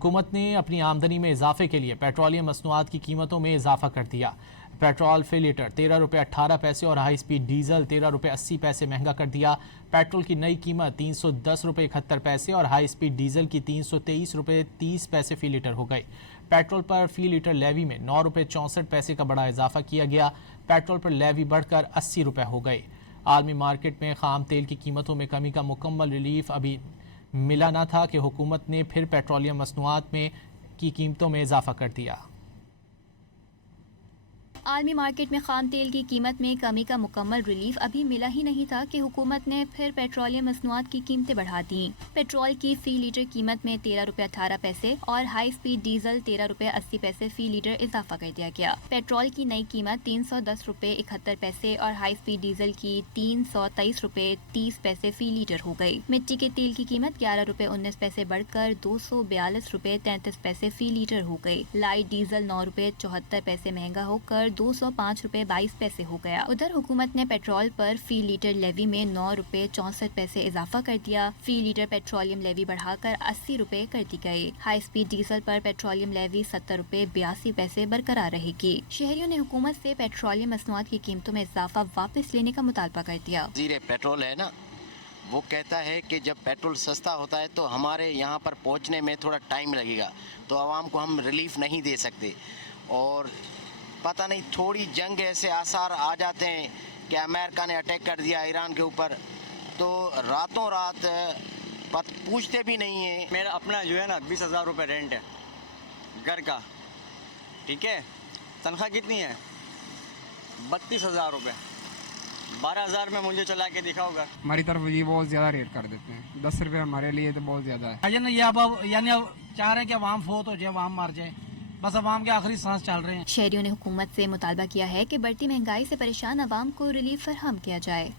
हुकूमत ने अपनी आमदनी में इजाफे के लिए पेट्रोलियम मसनूआत की कीमतों में इजाफा कर दिया। पेट्रोल फी लीटर 13 रुपये 18 पैसे और हाई स्पीड डीजल 13 रुपये 80 पैसे महंगा कर दिया। पेट्रोल की नई कीमत 310 रुपये 71 पैसे और हाई स्पीड डीजल की 323 रुपये 30 पैसे फी लीटर हो गई। पेट्रोल पर फी लीटर लेवी में 9 रुपये 64 पैसे का बड़ा इजाफा किया गया। पेट्रोल पर लेवी बढ़कर 80 रुपये हो गई। आलमी मार्केट में खाम तेल की कीमतों में कमी का मुकम्मल रिलीफ अभी मिला न था कि हुकूमत ने फिर पेट्रोलियम मसनूआत में की कीमतों में इजाफा कर दिया। आलमी मार्केट में खाम तेल की कीमत में कमी का मुकम्मल रिलीफ अभी मिला ही नहीं था कि हुकूमत ने फिर पेट्रोलियम मसनूआत की कीमतें बढ़ा दी। पेट्रोल की फी लीटर कीमत में 13 रुपये 18 पैसे और हाई स्पीड डीजल 13 रुपये 80 पैसे फी लीटर इजाफा कर दिया गया। पेट्रोल की नई कीमत 310 रुपये 71 पैसे और हाई स्पीड डीजल की 323 रुपये 30 पैसे फी लीटर हो गई। मिट्टी के तेल की कीमत 11 रुपये 19 पैसे बढ़कर 242 रुपये 33 पैसे फी लीटर हो गई। लाइट डीजल 9 रुपये 74 पैसे महंगा होकर 205 रुपये 22 पैसे हो गया। उधर हुकूमत ने पेट्रोल पर फी लीटर लेवी में 9 रुपये 64 पैसे इजाफा कर दिया। फी लीटर पेट्रोलियम लेवी बढ़ाकर 80 रुपये कर दी गई। हाई स्पीड डीजल पर पेट्रोलियम लेवी 70 रुपये 82 पैसे बरकरार रहेगी। शहरियों ने हुकूमत से पेट्रोलियम मसनूआत की कीमतों में इजाफा वापस लेने का मुतालबा कर दिया। जीरे पेट्रोल है ना, वो कहता है कि जब पेट्रोल सस्ता होता है तो हमारे यहाँ पर पहुँचने में थोड़ा टाइम लगेगा, तो आवाम को हम रिलीफ नहीं दे सकते। और पता नहीं थोड़ी जंग ऐसे आसार आ जाते हैं कि अमेरिका ने अटैक कर दिया ईरान के ऊपर, तो रातों रात पूछते भी नहीं है। मेरा अपना जो है ना 20,000 रुपये रेंट है घर का, ठीक है। तनख्वाह कितनी है? 32,000 रुपये। 12,000 में मुझे चला के दिखाओगा। हमारी तरफ ये बहुत ज़्यादा रेट कर देते हैं। 10 रुपये हमारे लिए तो बहुत ज़्यादा है। ये अब यानी चाह रहे हैं कि अवाम फोत हो जाए, अवाम मर जाए, बस अवाम के आखिरी सांस चल रहे हैं। शहरियों ने हुकूमत से मुतालबा किया है कि बढ़ती महंगाई से परेशान अवाम को रिलीफ फरहम किया जाए।